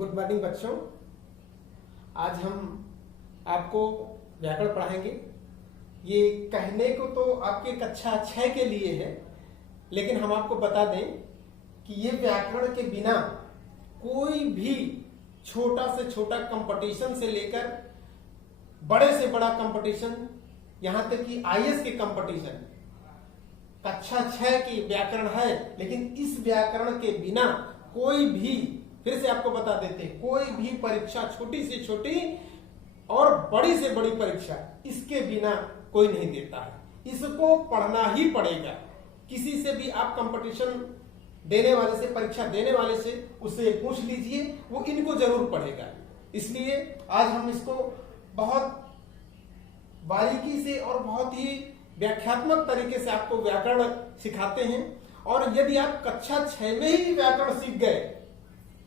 Good morning बच्चों। आज हम आपको व्याकरण पढ़ाएंगे। ये कहने को तो आपके कक्षा 6 के लिए है, लेकिन हम आपको बता दें कि ये व्याकरण के बिना कोई भी छोटा से छोटा कंपटीशन से लेकर बड़े से बड़ा कंपटीशन, यहां तक कि आईएएस के कंपटीशन, कक्षा 6 की व्याकरण है। लेकिन इस व्याकरण के बिना कोई भी, फिर से आपको बता देते हैं, कोई भी परीक्षा, छोटी से छोटी और बड़ी से बड़ी परीक्षा, इसके बिना कोई नहीं देता है। इसको पढ़ना ही पड़ेगा। किसी से भी आप कंपटीशन देने वाले से, परीक्षा देने वाले से, उससे पूछ लीजिए, वो इनको जरूर पढ़ेगा। इसलिए आज हम इसको बहुत बारीकी से और बहुत ही व्याख्यात्मक तरीके से आपको व्याकरण सिखाते हैं। और यदि आप कक्षा 6 में ही व्याकरण सीख गए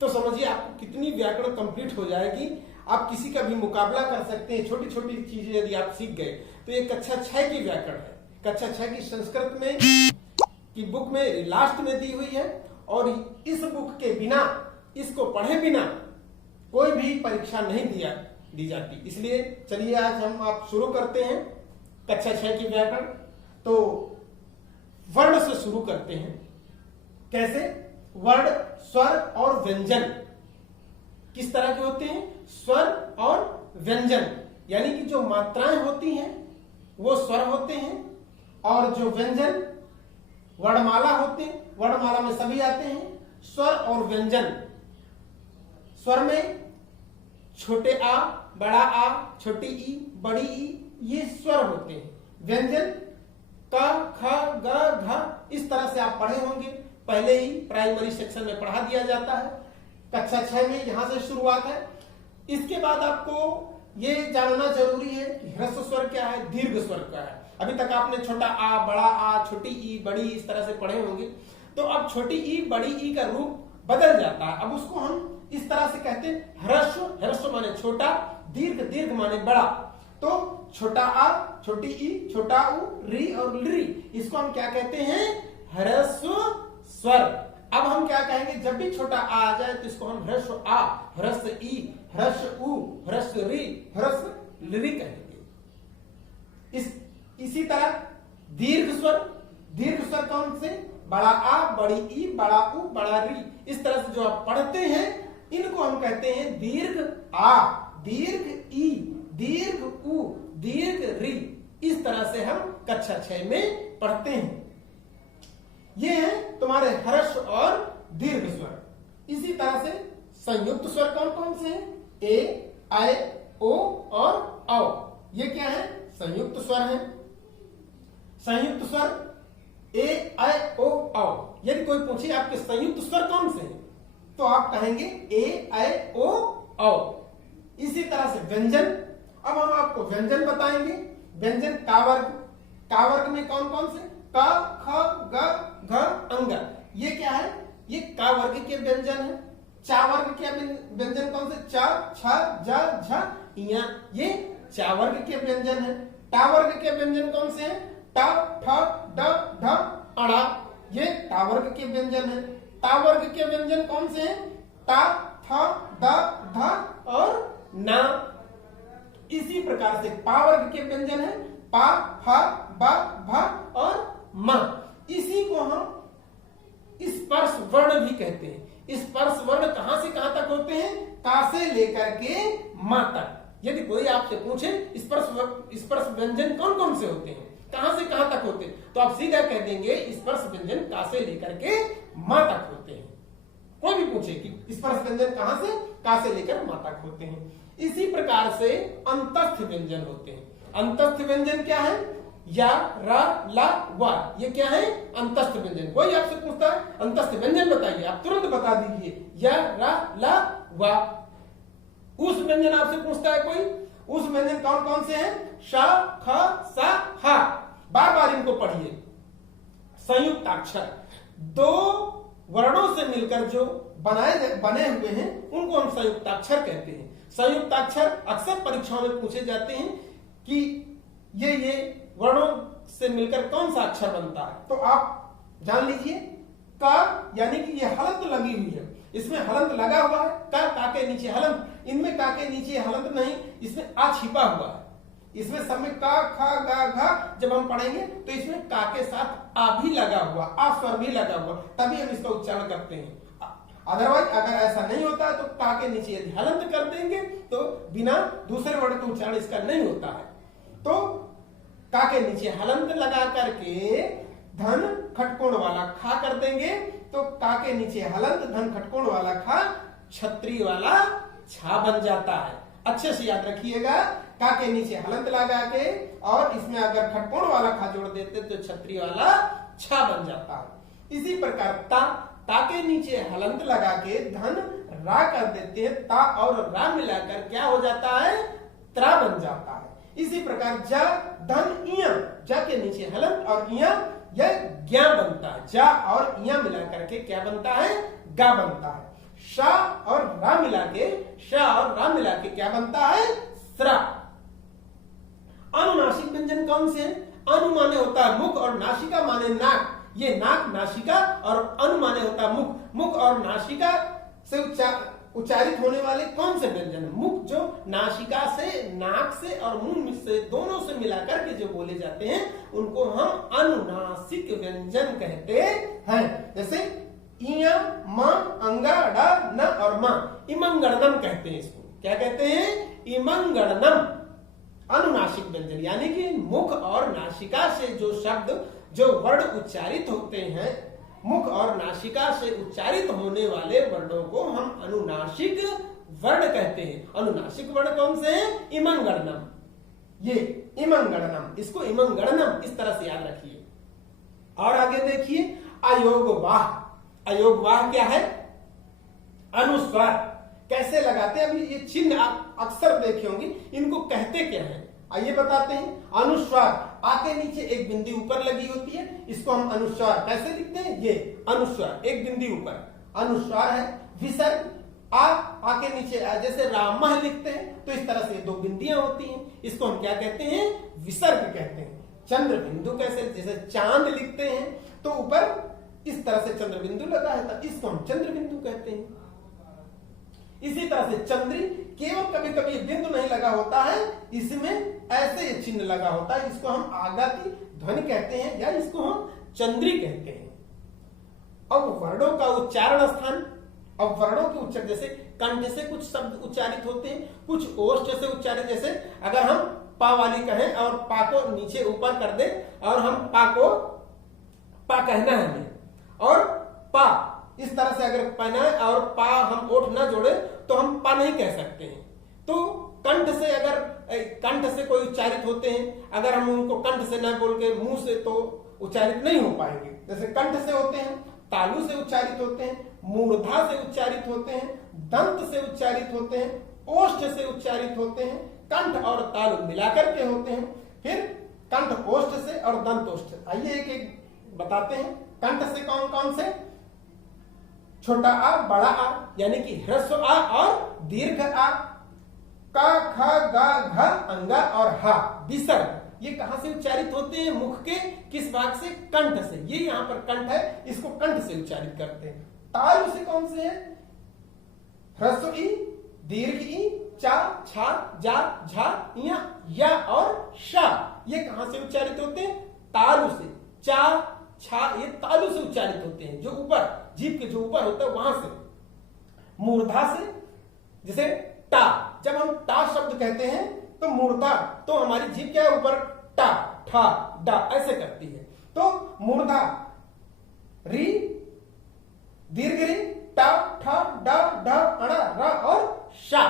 तो समझिए आपको कितनी व्याकरण कंप्लीट हो जाएगी। आप किसी का भी मुकाबला कर सकते हैं। छोटी छोटी चीजें यदि आप सीख गए तो ये कक्षा 6 की व्याकरण है। कक्षा 6 की संस्कृत में की बुक में लास्ट में दी हुई है, और इस बुक के बिना, इसको पढ़े बिना कोई भी परीक्षा नहीं दी जाती। इसलिए चलिए आज हम आप शुरू करते हैं कक्षा 6 की व्याकरण। तो वर्ण से शुरू करते हैं। कैसे? वर्ण, स्वर और व्यंजन किस तरह के होते हैं? स्वर और व्यंजन, यानी कि जो मात्राएं होती हैं वो स्वर होते हैं, और जो व्यंजन वर्णमाला होते हैं, वर्णमाला में सभी आते हैं। स्वर और व्यंजन, स्वर में छोटे आ, बड़ा आ, छोटी ई, बड़ी ई, ये स्वर होते हैं। व्यंजन क, ख, ग, घ, इस तरह से आप पढ़े होंगे, पहले ही प्राइमरी सेक्शन में पढ़ा दिया जाता है। कक्षा 6 में यहां से शुरुआत है। इसके बाद आपको ये जानना जरूरी है कि ह्रस्व स्वर क्या है, दीर्घ स्वर क्या है। अभी तक आपने छोटा आ, बड़ा आ, छोटी ई, बड़ी इस तरह से पढ़े होंगे। तो अब छोटी ई, बड़ी ई का रूप बदल जाता है। अब उसको हम इस तरह से कहते हैं ह्रस्व। ह्रस्व माने छोटा, दीर्घ, दीर्घ माने बड़ा। तो छोटा आ, छोटी ई, छोटा उ, री और ली, इसको हम क्या कहते हैं? ह्रस्व स्वर। अब हम क्या कहेंगे? जब भी छोटा आ जाए तो इसको हम ह्रस्व आ, ह्रस्व ई, ह्रस्व उ, ह्रस्व री, ह्रस्व ली कहेंगे। इसी तरह दीर्घ स्वर। दीर्घ स्वर कौन से? बड़ा आ, बड़ी ई, बड़ा उ, बड़ा री, इस तरह से जो आप पढ़ते हैं इनको हम कहते हैं दीर्घ आ, दीर्घ ई, दीर्घ उ, दीर्घ री। इस तरह से हम कक्षा 6 में पढ़ते हैं। ये है तुम्हारे ह्रस्व और दीर्घ स्वर। इसी तरह से संयुक्त स्वर कौन कौन से हैं? ए, ऐ, ओ और औ। ये क्या है? संयुक्त स्वर है। संयुक्त स्वर ए, ऐ, ओ, औ। यदि कोई पूछे आपके संयुक्त स्वर कौन से हैं, तो आप कहेंगे ए, ऐ, ओ, औ। इसी तरह से व्यंजन। अब हम आपको व्यंजन बताएंगे। व्यंजन का वर्ग। का वर्ग में कौन कौन से? क, ख, ग, घ, अंग। ये क्या है? ये का वर्ग के व्यंजन है। चा वर्ग के व्यंजन कौन से? च, छ, ज, झ, इया, ये चा वर्ग के व्यंजन है। टा वर्ग के व्यंजन कौन से हैं? ट, ठ, ड, ढ, अड़ा, ये टा वर्ग के व्यंजन है। ता वर्ग के व्यंजन कौन से हैं? ता, थ, द, ध और ना। इसी प्रकार से पा वर्ग के व्यंजन है पा, फ, ब, भ और म। इसी को हम स्पर्श वर्ण भी कहते हैं। स्पर्श वर्ण कहां से कहां तक होते हैं? का से लेकर के म तक। यदि कोई आपसे पूछे स्पर्श व्यंजन कौन कौन से होते हैं, कहां से कहां तक होते हैं, तो आप सीधा कह देंगे स्पर्श व्यंजन का से लेकर के म तक होते हैं। कोई भी पूछे कि स्पर्श व्यंजन कहां से, का से लेकर म तक होते हैं। इसी प्रकार से अंतस्थ व्यंजन होते हैं। अंतस्थ व्यंजन क्या है? या, रा, ला, वा, ये क्या है? अंतस्थ व्यंजन। कोई आपसे पूछता है अंतस्थ व्यंजन बताइए, आप तुरंत बता दीजिए या, रा, ला, वा। उस व्यंजन आपसे पूछता है कोई, उस व्यंजन कौन कौन से हैं? श, ख, स, ह। बार बार इनको पढ़िए। संयुक्ताक्षर, दो वर्णों से मिलकर जो बने हुए हैं उनको हम संयुक्ताक्षर कहते हैं। संयुक्ताक्षर अक्सर परीक्षाओं में पूछे जाते हैं कि ये वर्णों से मिलकर कौन सा अक्षर बनता है। तो आप जान लीजिए का यानी कि ये हलंत लगी हुई है, इसमें हलंत लगा हुआ है, का के नीचे हलंत, इनमें का के नीचे हलंत नहीं, इसमें आ छिपा हुआ है। इसमें सब में का खा गा घा जब हम पढ़ेंगे तो इसमें का के साथ आ भी लगा हुआ, आ स्वर भी लगा हुआ, तभी हम इसका उच्चारण करते हैं। अदरवाइज अगर ऐसा नहीं होता है तो का के नीचे यदि हलंत कर देंगे तो बिना दूसरे वर्ड के उच्चारण इसका नहीं होता है। तो का के नीचे हलंत लगा करके धन खटकोण वाला खा कर देंगे तो का के नीचे हलंत धन खटकोण वाला खा छतरी वाला छा बन जाता है। अच्छे से याद रखिएगा, का के नीचे हलंत लगा के और इसमें अगर खटकोण वाला खा जोड़ देते तो छतरी वाला छा बन जाता है। इसी प्रकार ता के नीचे हलंत लगा के धन रा कर देते हैं, ता और रा मिलाकर क्या हो जाता है, त्रा बन जाता है। इसी प्रकार जा धन इया, जा के नीचे हलंत और इया यह ज्ञा बनता है, जा और इया मिलाकर के क्या बनता है, गा बनता है। शा और रा मिला के, शा और रा मिला के क्या बनता है, स्रा। अनुनासिक व्यंजन कौन से हैं? अनु माने होता है मुख और नासिका माने नाक, ये नाक नासिका और अनु माने होता है मुख, मुख और नासिका से उच्चारित होने वाले कौन से व्यंजन है? मुख जो नासिका से, नाक से और मुंह से दोनों से मिलाकर के जो बोले जाते हैं उनको हम अनुनासिक व्यंजन कहते हैं। जैसे इया, मां, अंगा, डा, न और मां, इमंगणनम कहते हैं इसको। क्या कहते हैं? इमंगणनम। अनुनासिक व्यंजन यानी कि मुख और नासिका से जो शब्द, जो वर्ण उच्चारित होते हैं, मुख और नासिका से उच्चारित होने वाले वर्णों को हम अनुनासिक वर्ण कहते हैं। अनुनासिक वर्ण कौन से हैं? इमंगणनम। ये इमंगणनम, इसको इमंगणनम इस तरह से याद रखिए। और आगे देखिए अयोगवाह। अयोगवाह क्या है? अनुस्वार कैसे लगाते हैं? अभी ये चिन्ह आप अक्सर देखे होंगे, इनको कहते क्या है आइए बताते हैं। अनुस्वार, आ के नीचे एक बिंदी ऊपर लगी होती है, इसको हम अनुस्वार कैसे लिखते हैं? ये अनुस्वार एक बिंदी ऊपर अनुस्वार है। विसर्ग, आ के नीचे जैसे रामह लिखते हैं तो इस तरह से दो बिंदियां होती हैं, इसको हम क्या कहते हैं? विसर्ग कहते हैं। चंद्र बिंदु कैसे, जैसे चांद लिखते हैं तो ऊपर इस तरह से चंद्र बिंदु लगा है तो इसको हम चंद्र बिंदु कहते हैं। इसी तरह से चंद्री, केवल कभी कभी बिंदु नहीं लगा होता है, इसमें ऐसे चिन्ह लगा होता है, इसको हम आगाती ध्वनि कहते हैं या इसको हम चंद्री कहते हैं। अब वर्णों का उच्चारण स्थान, अब वर्णों के उच्चारण जैसे कंठ से कुछ शब्द उच्चारित होते हैं, कुछ ओष्ठ से उच्चारित, जैसे अगर हम पा वाली कहें और पा को नीचे ऊपर कर दे और हम पा को पा कहना है हमें, और पा इस तरह से अगर पहना है और पा हम ओठ ना जोड़े तो हम पा नहीं कह सकते हैं। तो कंठ से, अगर कंठ से कोई उच्चारित होते हैं, अगर हम उनको कंठ से ना बोल के मुंह से तो उच्चारित नहीं हो पाएंगे। जैसे कंठ से होते हैं, तालु से उच्चारित होते हैं, मूर्धा से उच्चारित होते हैं, दंत से उच्चारित होते हैं, ओष्ठ से उच्चारित होते हैं, कंठ और तालु मिलाकर के होते हैं, फिर कंठ ओष्ठ से और दंत ओष्ठ। आइए एक एक बताते हैं। कंठ से कौन कौन से? छोटा आ, बड़ा आ यानी कि ह्रस्व आ और दीर्घ आ, का, ख, गा, घ, अंगा और हा। विसर्ग ये कहां से उच्चारित होते हैं? मुख के किस भाग से? कंठ से। ये यहां पर कंठ है, इसको कंठ से उच्चारित करते हैं। तालु से कौन से है? ह्रस्व ई, दीर्घ ई, चा, छा, जा, झा, इया, या और शा। ये कहां से उच्चारित होते हैं? तालु से। चा, छा ये तालु से उच्चारित होते हैं, जो ऊपर जीभ के जो ऊपर होता है वहां से। मूर्धा से, जैसे टा, जब हम टा शब्द कहते हैं तो मूर्धा, तो हमारी जीभ क्या है? ऊपर टा, ठा, डा ऐसे करती है। तो मूर्धा, री, दीर्घ री, टा, ठा, डा, ढा, अड़ा, रा और शा।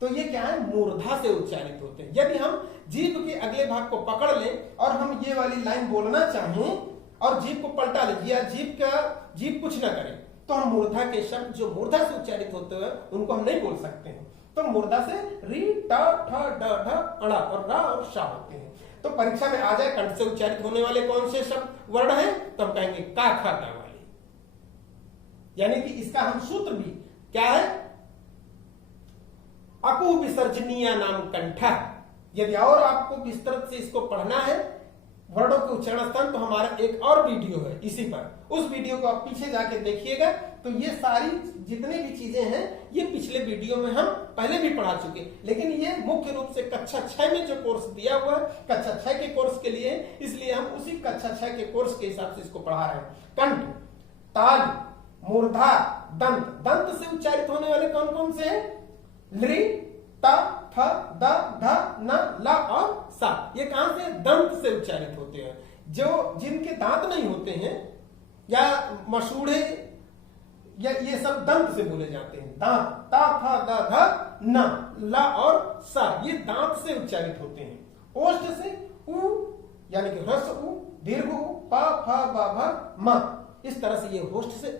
तो ये क्या है? मूर्धा से उच्चारित होते हैं। यदि हम जीभ के अगले भाग को पकड़ लें और हम ये वाली लाइन बोलना चाहें और जीभ को पलटा लें या जीभ कुछ ना करें तो हम मूर्धा के शब्द जो मूर्धा से उच्चारित होते हैं उनको हम नहीं बोल सकते हैं। तो मूर्धा से री, टा, ठा, डा, ढा, अड़ा और रा और शा होते हैं। तो परीक्षा में आ जाए कंठ से उच्चारित होने वाले कौन से शब्द वर्ण हैं, तो हम कहेंगे का, खा, गा वाले। यानी कि इसका हम सूत्र भी क्या है? अकु विसर्जनीय नाम कंठ। यदि और आपको विस्तृत से इसको पढ़ना है वर्डों के उच्चारण स्थान, तो हमारा एक और वीडियो है इसी पर, उस वीडियो को आप पीछे जाके देखिएगा। तो ये सारी जितनी भी चीजें हैं ये पिछले वीडियो में हम पहले भी पढ़ा चुके, लेकिन ये मुख्य रूप से कक्षा 6 में जो कोर्स दिया हुआ है कक्षा 6 के कोर्स के लिए, इसलिए हम उसी कक्षा 6 के कोर्स के हिसाब से इसको पढ़ा रहे हैं। कंठ, ताल, मूर्धा, दंत। दंत से उच्चारित होने वाले कौन कौन से हैं? लृ, ता, थ, द, ध, न, ला और सा। ये कहां से? दंत से उच्चारित होते हैं। जो जिनके दांत नहीं होते हैं या मसूड़े या ये सब दंत से बोले जाते हैं। दांत, ता, थ, द, ध, न, ला और सा, ये दांत से उच्चारित होते हैं। ओष्ठ से उ यानी कि ह्रस्व उ, दीर्घ उ, प, फ, ब, भ, म, इस तरह से ये होष्ठ से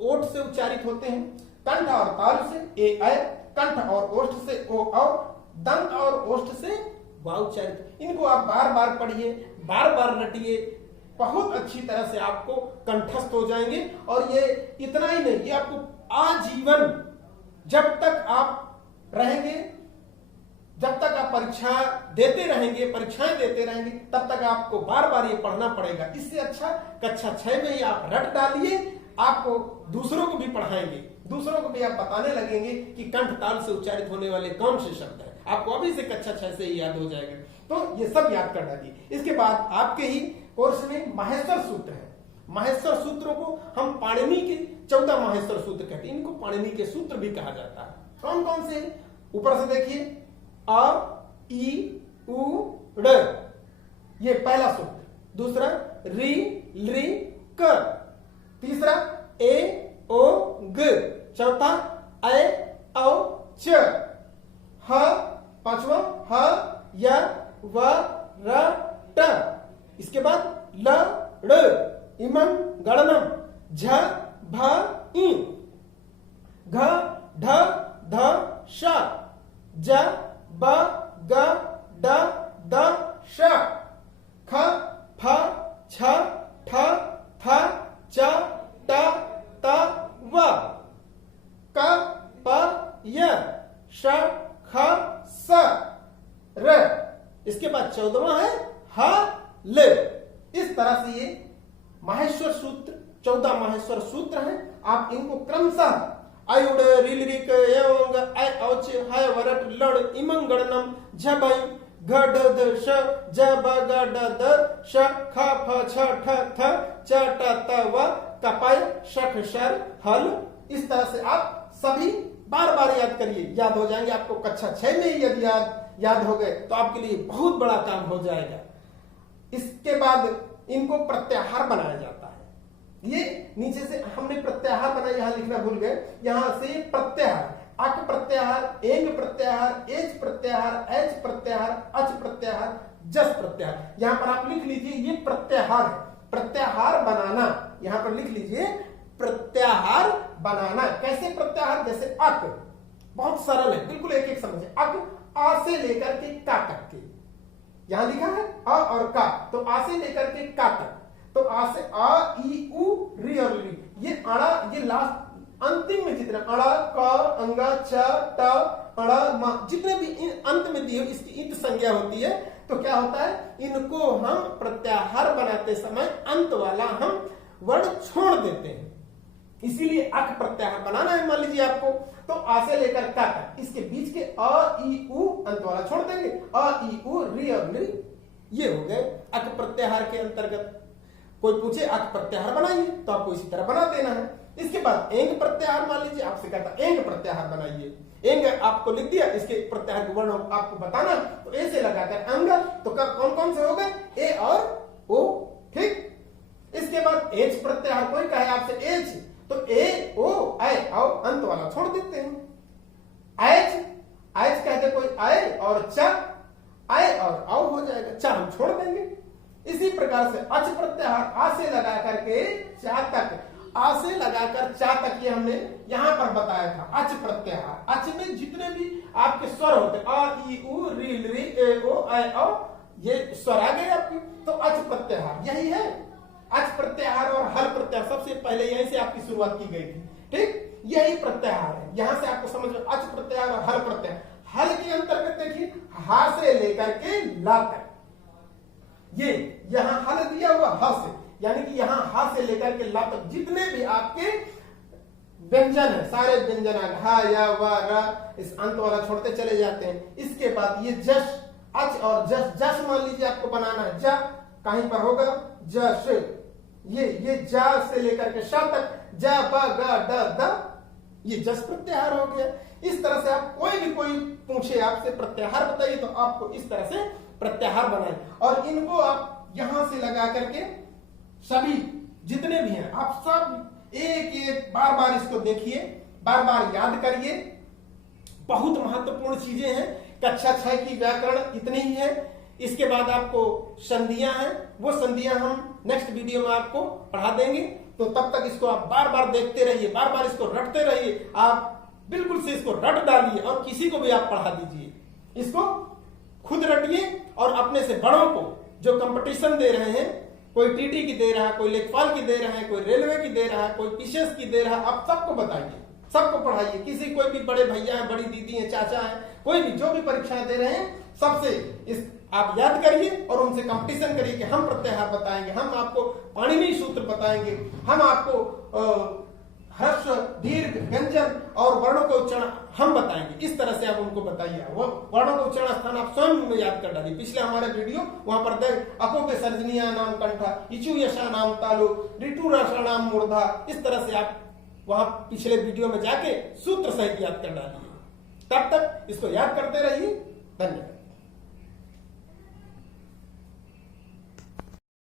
ओठ से उच्चारित होते हैं। कंठ और ताल से ए, ऐ, कंठ और ओष्ठ से ओ, औ, दंत और ओष्ठ से वा उच्चारित। इनको आप बार बार पढ़िए, बार बार रटिए, बहुत अच्छी तरह से आपको कंठस्थ हो जाएंगे। और ये इतना ही नहीं, ये आपको आजीवन जब तक आप रहेंगे, जब तक आप परीक्षा देते रहेंगे, परीक्षाएं देते रहेंगे, तब तक आपको बार बार ये पढ़ना पड़ेगा। इससे अच्छा कक्षा 6 में ही आप रट डालिए, आपको दूसरों को भी पढ़ाएंगे, दूसरों को भी आप बताने लगेंगे कि कंठ ताल से उच्चारित होने वाले कौन से शब्द हैं। आपको अभी से कक्षा 6 से ही याद हो जाएगा। तो ये सब याद कर डालिए। इसके बाद आपके ही कोर्स में माहेश्वर सूत्र है। माहेश्वर सूत्रों को हम पाणिनि के 14 माहेश्वर सूत्र कहते हैं। इनको पाणिनि के सूत्र भी कहा जाता है। कौन कौन से? ऊपर से देखिए, अ, ई, उ, ड़, ये पहला सूत्र। दूसरा रि, लृ, क। तीसरा ए, ओ, ग। चौथा ऐ, औ, च। ह, पांचवा ह, य, व, र, ट। इसके बाद ल, ड़, इमं, गणनम, झ, भ, इ, घ, ढ, ध, श, ज, ब, ग, ड, द, श, ख, फ, छ, ठ, थ, च, ट, त, व, क, प, य, श, ख, स, र। इसके बाद 14वां है ह, ल। इस तरह से ये माहेश्वर सूत्र 14 माहेश्वर सूत्र हैं। आप इनको क्रमशः अयुड, रिलरिक, एवं, ऐ, औच, है, वरट, लड़, इमं, गणनम, झबई, घ, ड, द, श, ज, ब, ग, ड, द, श, ख, फ, छ, ठ, थ, च, ट, त, व, कपय, शख, शर, हल। इस तरह से आप सभी बार बार याद करिए, याद हो जाएंगे। आपको कक्षा 6 में ही यदि याद हो गए तो आपके लिए बहुत बड़ा काम हो जाएगा। इसके बाद इनको प्रत्याहार बनाया जाता है। ये नीचे से हमने प्रत्याहार बनाया, यहां लिखना भूल गए। यहां से प्रत्याहार, अक प्रत्याहार, एंग प्रत्याहार, एच प्रत्याहार, एच प्रत्याहार, अच प्रत्याहार, जस प्रत्याहार। यहां पर आप लिख लीजिए ये प्रत्याहार है। प्रत्याहार बनाना, यहां पर लिख लीजिए प्रत्याहार बनाना। कैसे प्रत्याहार? जैसे अक, बहुत सरल है, बिल्कुल एक एक समझे। अक, आ से लेकर के का तक के, यहां लिखा है अ और का, तो आ से लेकर के का तक। तो आ से आ, ई, उ, री और ली, ये अड़ा, ये लास्ट अंतिम में जितना अड़ा, क, अंगा, च, ट, अड़ा, म, जितने भी अंत में दिए इसकी इंत संज्ञा होती है। तो क्या होता है, इनको हम प्रत्याहार बनाते समय अंत वाला हम वर्ड छोड़ देते हैं। इसीलिए अक प्रत्याहार बनाना है। मान लीजिए आपको, तो आ से लेकर का तक, इसके बीच के अ, ई, उ अंत वाला छोड़ देंगे। अ, ई, उ, री और ली, ये हो गए अक प्रत्याहार के अंतर्गत। कोई पूछे अक प्रत्याहार बनाइए तो आपको इसी तरह बना देना है। इसके बाद एंग प्रत्याहार, मान लीजिए आपसे कहता एंग प्रत्याहार बनाइए। एंग आपको लिख दिया, इसके प्रत्याहार के वर्ण आपको बताना, तो ए से लगाकर अंग, तो कौन कौन से हो गए? ए और ओ। ठीक। इसके बाद एच प्रत्याहार, कोई कहे आपसे एच, तो ए, ओ, ऐ, औ अंत वाला छोड़ देते हैं। एच, एच कहते कोई ऐ और च, ऐ और औ हो जाएगा, च हम छोड़ देंगे। इसी प्रकार से अच प्रत्याहार, आ से लगा करके चा तक, आ से लगाकर चा तक, ये हमने यहां पर बताया था। अच प्रत्याहार, अच में जितने भी आपके स्वर होते हैं, आ, ई, उ, री, ली, ए, ओ, ऐ, औ, ये स्वर आ गए आपके, तो अच प्रत्याहार यही है। अच प्रत्याहार और हल प्रत्याहार, सबसे पहले यहीं से आपकी शुरुआत की गई थी। ठीक, यही प्रत्याहार है। यहां से आपको समझ में अच प्रत्याहार और हल प्रत्याहार। हल के अंतर्गत देखिए, हा से लेकर के ला तक, ये यहाँ हल दिया हुआ ह से, यानी कि यहाँ ह से लेकर के ला तक जितने भी आपके व्यंजन है, सारे व्यंजन हा या वा रा, इस अंत वाला छोड़ते चले जाते हैं। इसके बाद ये जश, अच और जश, जश मान लीजिए आपको बनाना है, जा कहीं पर होगा जश, ये जा से लेकर के श तक, जा ब ग ड द, ये जस प्रत्याहार हो गया। इस तरह से आप कोई पूछे आपसे प्रत्याहार बताइए तो आपको इस तरह से प्रत्याहार बनाए, और इनको आप यहां से लगा करके सभी जितने भी हैं आप सब एक एक बार बार इसको देखिए, बार बार याद करिए। बहुत महत्वपूर्ण चीजें हैं। कक्षा 6 की व्याकरण इतनी ही है। इसके बाद आपको संधियां हैं, वो संधियां हम नेक्स्ट वीडियो में आपको पढ़ा देंगे। तो तब तक इसको आप बार बार देखते रहिए, बार बार इसको रटते रहिए। आप बिल्कुल से इसको रट डालिए और किसी को भी आप पढ़ा दीजिए। इसको खुद रटिए और अपने से बड़ों को जो कंपटीशन दे रहे हैं, कोई टीटी की दे रहा है, कोई लेखपाल की दे रहा है, कोई रेलवे की दे रहा है, कोई पीसीएस की दे रहा है, आप सबको बताइए, सबको पढ़ाइए। किसी कोई भी बड़े भैया है, बड़ी दीदी है, चाचा है, कोई भी जो भी परीक्षाएं दे रहे हैं, सबसे इस आप याद करिए और उनसे कंपटीशन करिए कि हम प्रत्याहार बताएंगे, हम आपको पाणिनि सूत्र बताएंगे, हम आपको ह्रस्व दीर्घ व्यंजन और वर्णों का उच्चारण हम बताएंगे। इस तरह से आप उनको बताइए। वो वर्णों का उच्चारण स्थान आप स्वयं में याद कर डालिए। पिछले हमारे वीडियो वहां पर देख, अको के सर्जनिया नाम कंठा, इचु यशा नाम तालु, ऋतु रसा नाम मूर्धा, इस तरह से आप वहां पिछले वीडियो में जाके सूत्र सहित याद कर डालिए। तब तक इसको याद करते रहिए। धन्यवाद।